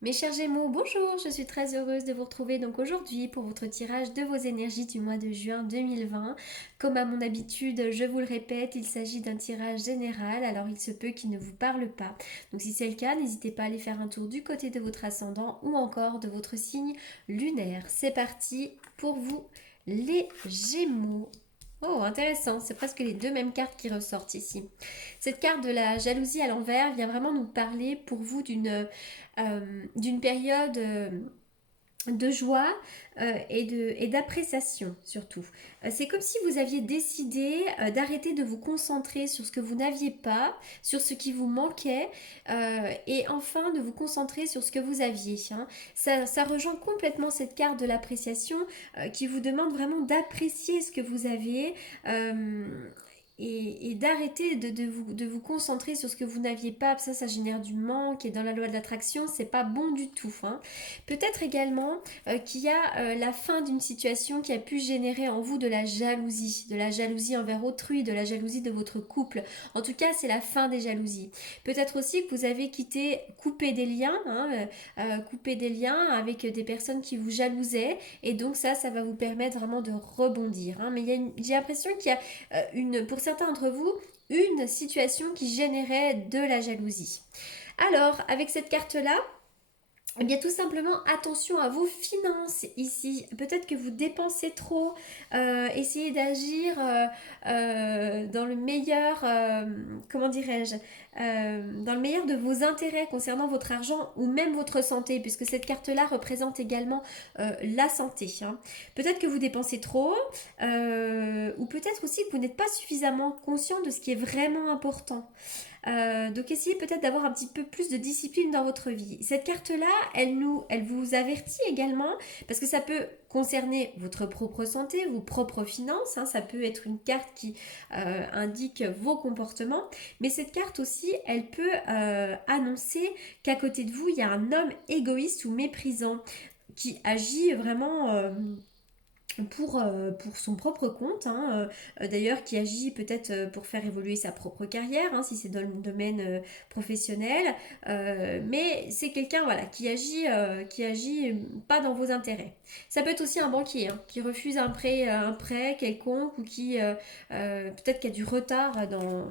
Mes chers Gémeaux, bonjour, je suis très heureuse de vous retrouver donc aujourd'hui pour votre tirage de vos énergies du mois de juin 2020. Comme à mon habitude, je vous le répète, il s'agit d'un tirage général, alors il se peut qu'il ne vous parle pas. Donc si c'est le cas, n'hésitez pas à aller faire un tour du côté de votre ascendant ou encore de votre signe lunaire. C'est parti pour vous les Gémeaux. Oh, intéressant, c'est presque les deux mêmes cartes qui ressortent ici. Cette carte de la jalousie à l'envers vient vraiment nous parler pour vous d'une période de joie et d'appréciation surtout. C'est comme si vous aviez décidé d'arrêter de vous concentrer sur ce que vous n'aviez pas, sur ce qui vous manquait, et enfin de vous concentrer sur ce que vous aviez. Hein. Ça rejoint complètement cette carte de l'appréciation qui vous demande vraiment d'apprécier ce que vous avez. Et d'arrêter de vous concentrer sur ce que vous n'aviez pas, ça génère du manque et dans la loi de l'attraction, c'est pas bon du tout. Hein. Peut-être également qu'il y a la fin d'une situation qui a pu générer en vous de la jalousie envers autrui, de la jalousie de votre couple. En tout cas, c'est la fin des jalousies. Peut-être aussi que vous avez coupé des liens, coupé des liens avec des personnes qui vous jalousaient, et donc ça va vous permettre vraiment de rebondir. Hein. Mais j'ai l'impression qu'il y a pour certains d'entre vous, une situation qui générait de la jalousie. Alors, avec cette carte-là, eh bien, tout simplement, attention à vos finances ici. Peut-être que vous dépensez trop. Essayez d'agir dans le meilleur, comment dirais-je, dans le meilleur de vos intérêts concernant votre argent ou même votre santé, puisque cette carte-là représente également la santé. Hein. Peut-être que vous dépensez trop, ou peut-être aussi que vous n'êtes pas suffisamment conscient de ce qui est vraiment important. Donc essayez peut-être d'avoir un petit peu plus de discipline dans votre vie. Cette carte-là, elle vous avertit également parce que ça peut concerner votre propre santé, vos propres finances. Hein, ça peut être une carte qui indique vos comportements. Mais cette carte aussi, elle peut annoncer qu'à côté de vous, il y a un homme égoïste ou méprisant qui agit vraiment pour son propre compte, hein, d'ailleurs qui agit peut-être pour faire évoluer sa propre carrière, hein, si c'est dans le domaine professionnel, mais c'est quelqu'un voilà, qui agit pas dans vos intérêts. Ça peut être aussi un banquier hein, qui refuse un prêt quelconque ou qui peut-être qu'il y a du retard dans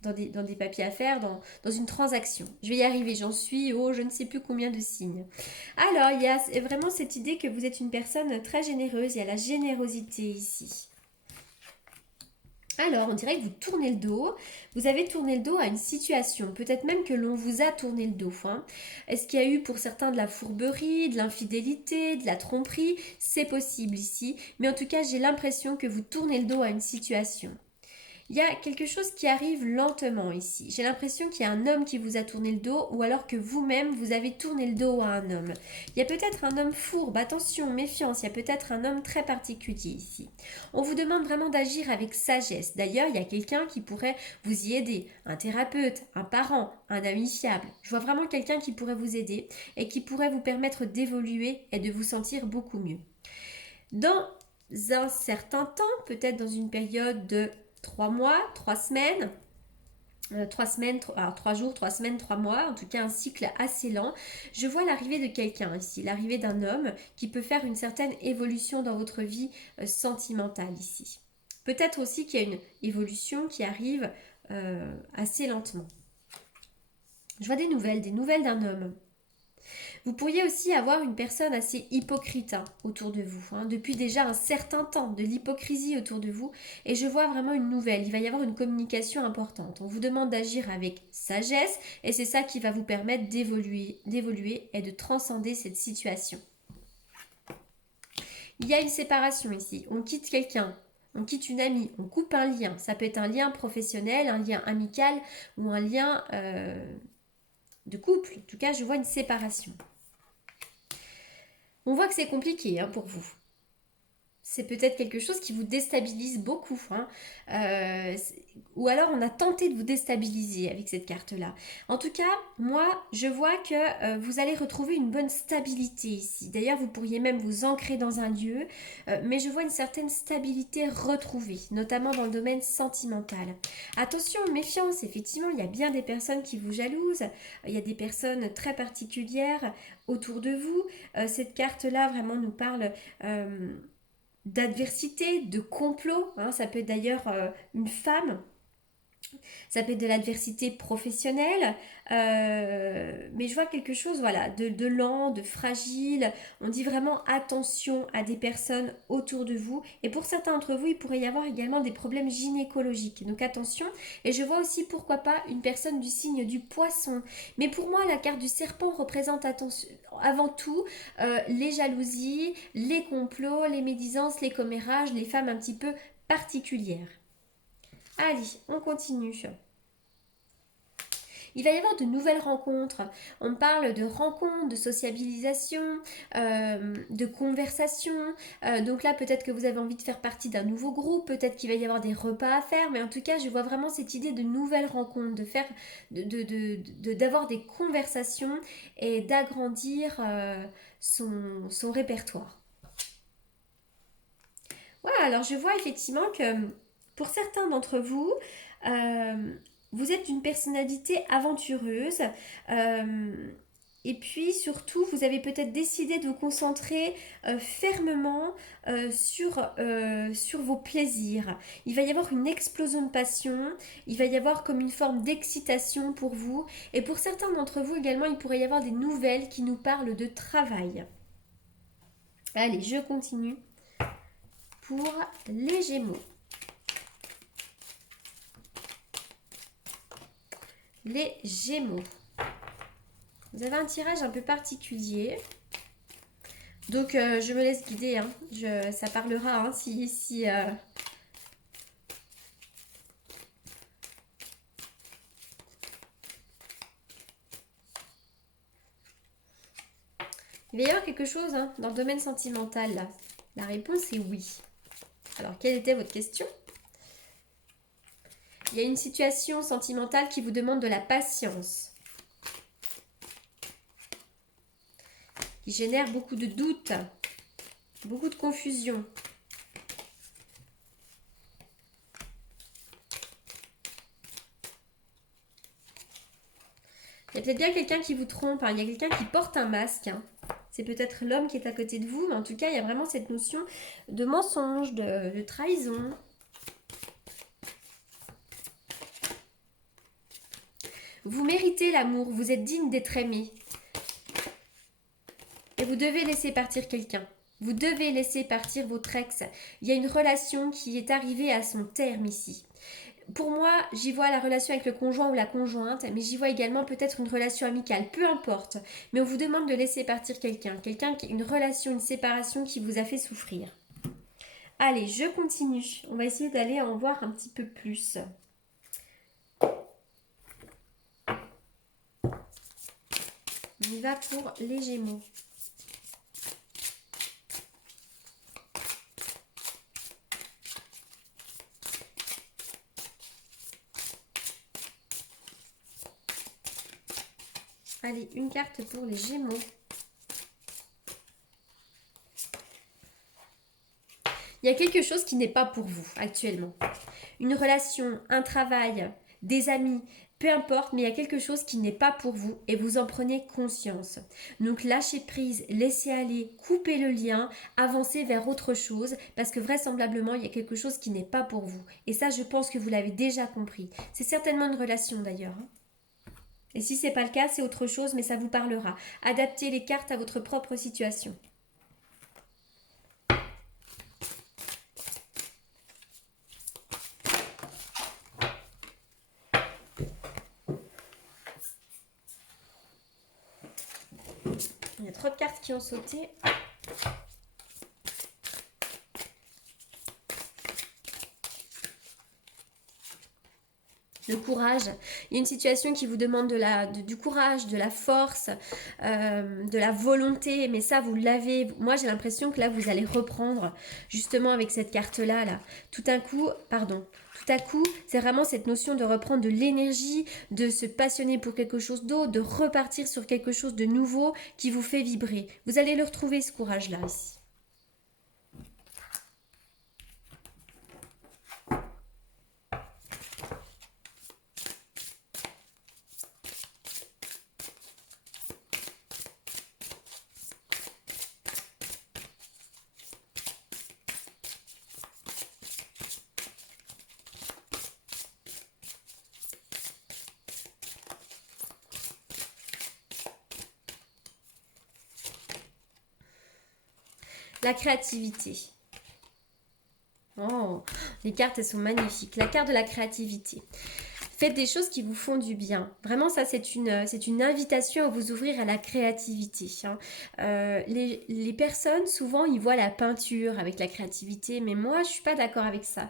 dans des papiers à faire, dans une transaction. Je vais y arriver, j'en suis au je ne sais plus combien de signes. Alors, il y a vraiment cette idée que vous êtes une personne très généreuse, il y a la générosité ici. Alors, on dirait que vous tournez le dos, vous avez tourné le dos à une situation, peut-être même que l'on vous a tourné le dos. Hein. Est-ce qu'il y a eu pour certains de la fourberie, de l'infidélité, de la tromperie? C'est possible ici, mais en tout cas, j'ai l'impression que vous tournez le dos à une situation. Il y a quelque chose qui arrive lentement ici. J'ai l'impression qu'il y a un homme qui vous a tourné le dos ou alors que vous-même vous avez tourné le dos à un homme. Il y a peut-être un homme fourbe, attention, méfiance, il y a peut-être un homme très particulier ici. On vous demande vraiment d'agir avec sagesse. D'ailleurs, il y a quelqu'un qui pourrait vous y aider, un thérapeute, un parent, un ami fiable. Je vois vraiment quelqu'un qui pourrait vous aider et qui pourrait vous permettre d'évoluer et de vous sentir beaucoup mieux. Dans un certain temps, peut-être dans une période de 3 mois, 3 semaines, 3 semaines, alors 3 jours, 3 semaines, 3 mois, en tout cas un cycle assez lent. Je vois l'arrivée de quelqu'un ici, l'arrivée d'un homme qui peut faire une certaine évolution dans votre vie sentimentale ici. Peut-être aussi qu'il y a une évolution qui arrive assez lentement. Je vois des nouvelles d'un homme. Vous pourriez aussi avoir une personne assez hypocrite hein, autour de vous, hein, depuis déjà un certain temps, de l'hypocrisie autour de vous, et je vois vraiment une nouvelle, il va y avoir une communication importante. On vous demande d'agir avec sagesse, et c'est ça qui va vous permettre d'évoluer et de transcender cette situation. Il y a une séparation ici, on quitte quelqu'un, on quitte une amie, on coupe un lien. Ça peut être un lien professionnel, un lien amical ou un lien de couple. En tout cas, je vois une séparation. On voit que c'est compliqué hein, pour vous. c'est peut-être quelque chose qui vous déstabilise beaucoup, hein. Ou alors on a tenté de vous déstabiliser avec cette carte-là. En tout cas, moi, je vois que vous allez retrouver une bonne stabilité ici. D'ailleurs, vous pourriez même vous ancrer dans un lieu, mais je vois une certaine stabilité retrouvée, notamment dans le domaine sentimental. Attention, méfiance, effectivement, il y a bien des personnes qui vous jalousent, il y a des personnes très particulières autour de vous. Cette carte-là vraiment nous parle d'adversité, de complot, hein. Ça peut être d'ailleurs une femme, ça peut être de l'adversité professionnelle, mais je vois quelque chose, voilà, de lent, de fragile. On dit vraiment attention à des personnes autour de vous. Et pour certains d'entre vous, il pourrait y avoir également des problèmes gynécologiques. Donc attention. Et je vois aussi, pourquoi pas, une personne du signe du poisson. Mais pour moi, la carte du serpent représente avant tout les jalousies, les complots, les médisances, les commérages, les femmes un petit peu particulières. Allez, on continue. Il va y avoir de nouvelles rencontres. On parle de rencontres, de sociabilisation, de conversation. Donc là, peut-être que vous avez envie de faire partie d'un nouveau groupe, peut-être qu'il va y avoir des repas à faire, mais en tout cas, je vois vraiment cette idée de nouvelles rencontres, de faire, d'avoir des conversations et d'agrandir son répertoire. Voilà, alors je vois effectivement que pour certains d'entre vous, euh, vous êtes une personnalité aventureuse. euh, et puis surtout, vous avez peut-être décidé de vous concentrer fermement sur vos plaisirs. Il va y avoir une explosion de passion, il va y avoir comme une forme d'excitation pour vous. Et pour certains d'entre vous également, il pourrait y avoir des nouvelles qui nous parlent de travail. Allez, je continue pour les Gémeaux. Les Gémeaux. Vous avez un tirage un peu particulier. Donc, je me laisse guider. Hein. Ça parlera hein, si il va y avoir quelque chose hein, dans le domaine sentimental, là. La réponse est oui. Alors, quelle était votre question? Il y a une situation sentimentale qui vous demande de la patience, qui génère beaucoup de doutes, beaucoup de confusion. Il y a peut-être bien quelqu'un qui vous trompe, hein. Il y a quelqu'un qui porte un masque. Hein. C'est peut-être l'homme qui est à côté de vous, mais en tout cas, il y a vraiment cette notion de mensonge, de trahison. Vous méritez l'amour, vous êtes digne d'être aimé. Et vous devez laisser partir quelqu'un. Vous devez laisser partir votre ex. Il y a une relation qui est arrivée à son terme ici. Pour moi, j'y vois la relation avec le conjoint ou la conjointe, mais j'y vois également peut-être une relation amicale, peu importe. Mais on vous demande de laisser partir quelqu'un, une relation, une séparation qui vous a fait souffrir. Allez, je continue. On va essayer d'aller en voir un petit peu plus. On y va pour les Gémeaux. Allez, une carte pour les Gémeaux. Il y a quelque chose qui n'est pas pour vous actuellement. Une relation, un travail, des amis, peu importe, mais il y a quelque chose qui n'est pas pour vous et vous en prenez conscience. Donc lâchez prise, laissez aller, coupez le lien, avancez vers autre chose parce que vraisemblablement il y a quelque chose qui n'est pas pour vous. Et ça, je pense que vous l'avez déjà compris. C'est certainement une relation d'ailleurs. Hein. Et si c'est pas le cas, c'est autre chose, mais ça vous parlera. Adaptez les cartes à votre propre situation. Il y a trop de cartes qui ont sauté. le courage. Il y a une situation qui vous demande du courage, de la force, de la volonté, mais ça vous l'avez. Moi j'ai l'impression que là vous allez reprendre justement avec cette carte-là. Là. Tout à coup, c'est vraiment cette notion de reprendre de l'énergie, de se passionner pour quelque chose d'autre, de repartir sur quelque chose de nouveau qui vous fait vibrer. Vous allez le retrouver ce courage-là ici. La créativité. Oh, les cartes, elles sont magnifiques. La carte de la créativité. Faites des choses qui vous font du bien. Vraiment, ça, c'est une invitation à vous ouvrir à la créativité. Hein. Les personnes, souvent, ils voient la peinture avec la créativité, mais moi, je suis pas d'accord avec ça.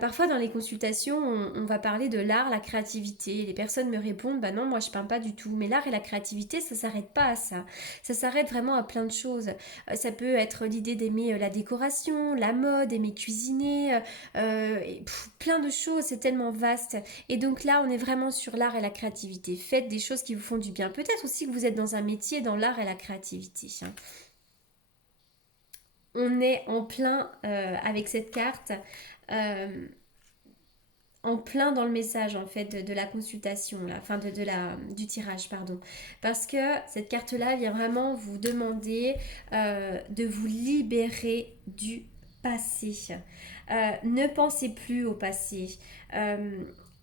Parfois, dans les consultations, on va parler de l'art, la créativité. Les personnes me répondent, bah non, moi, je peins pas du tout. Mais l'art et la créativité, ça s'arrête pas à ça. Ça s'arrête vraiment à plein de choses. Ça peut être l'idée d'aimer la décoration, la mode, aimer cuisiner, plein de choses. C'est tellement vaste. Et donc là, on est vraiment sur l'art et la créativité. Faites des choses qui vous font du bien. Peut-être aussi que vous êtes dans un métier dans l'art et la créativité. Hein. On est en plein avec cette carte, euh, en plein dans le message en fait de la consultation, là, enfin du tirage, pardon. Parce que cette carte-là vient vraiment vous demander de vous libérer du passé. Ne pensez plus au passé.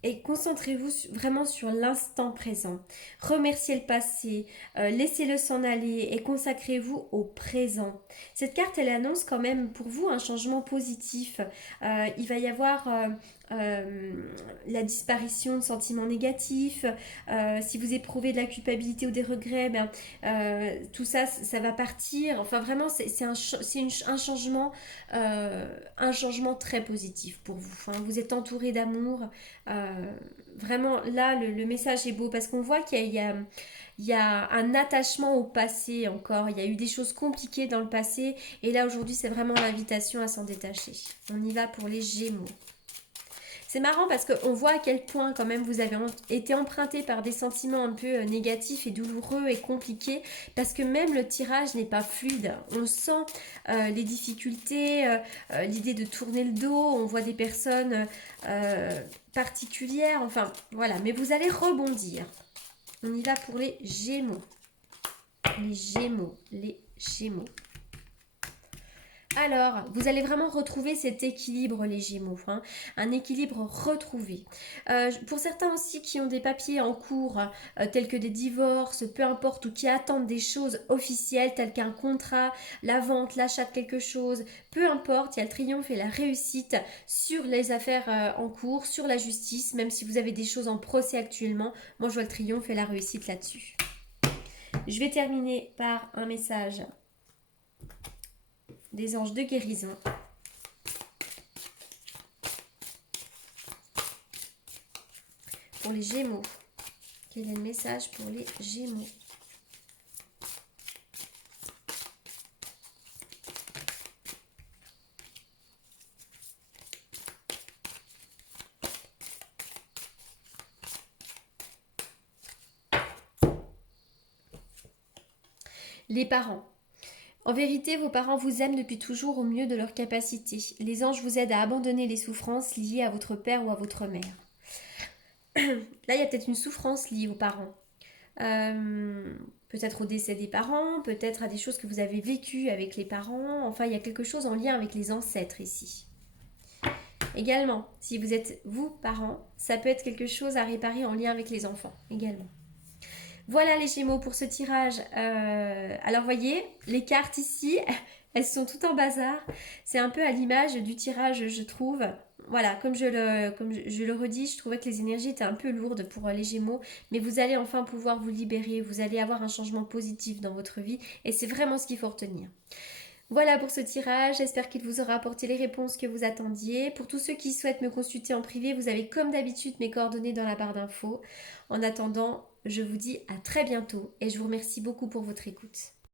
Et concentrez-vous vraiment sur l'instant présent. Remerciez le passé, laissez-le s'en aller et consacrez-vous au présent. Cette carte, elle annonce quand même pour vous un changement positif. Il va y avoir euh, la disparition de sentiments négatifs. Si vous éprouvez de la culpabilité ou des regrets, ben, tout ça, ça va partir. Enfin, vraiment, un changement très positif pour vous. Enfin, vous êtes entouré d'amour. Euh, Vraiment, là, le message est beau parce qu'on voit il y a un attachement au passé encore. Il y a eu des choses compliquées dans le passé. Et là, aujourd'hui, c'est vraiment l'invitation à s'en détacher. On y va pour les Gémeaux. C'est marrant parce qu'on voit à quel point quand même vous avez été emprunté par des sentiments un peu négatifs et douloureux et compliqués parce que même le tirage n'est pas fluide. On sent les difficultés, l'idée de tourner le dos, on voit des personnes particulières, enfin voilà, mais vous allez rebondir. On y va pour les Gémeaux. Les Gémeaux, les Gémeaux. Alors, vous allez vraiment retrouver cet équilibre, les Gémeaux, hein, un équilibre retrouvé. Pour certains aussi qui ont des papiers en cours, tels que des divorces, peu importe, ou qui attendent des choses officielles, telles qu'un contrat, la vente, l'achat de quelque chose, peu importe, il y a le triomphe et la réussite sur les affaires en cours, sur la justice, même si vous avez des choses en procès actuellement, moi je vois le triomphe et la réussite là-dessus. Je vais terminer par un message des anges de guérison. Pour les Gémeaux. Quel est le message pour les Gémeaux? Les parents. En vérité, vos parents vous aiment depuis toujours au mieux de leur capacité. Les anges vous aident à abandonner les souffrances liées à votre père ou à votre mère. Là, il y a peut-être une souffrance liée aux parents. Peut-être au décès des parents, peut-être à des choses que vous avez vécues avec les parents. Enfin, il y a quelque chose en lien avec les ancêtres ici. Également, si vous êtes vous, parents, ça peut être quelque chose à réparer en lien avec les enfants. Également. Voilà les Gémeaux pour ce tirage. Alors voyez, les cartes ici, elles sont toutes en bazar. C'est un peu à l'image du tirage, je trouve. Voilà, comme je le redis, je trouvais que les énergies étaient un peu lourdes pour les Gémeaux, mais vous allez enfin pouvoir vous libérer, vous allez avoir un changement positif dans votre vie, et c'est vraiment ce qu'il faut retenir. Voilà pour ce tirage, j'espère qu'il vous aura apporté les réponses que vous attendiez. Pour tous ceux qui souhaitent me consulter en privé, vous avez comme d'habitude mes coordonnées dans la barre d'infos. En attendant, je vous dis à très bientôt et je vous remercie beaucoup pour votre écoute.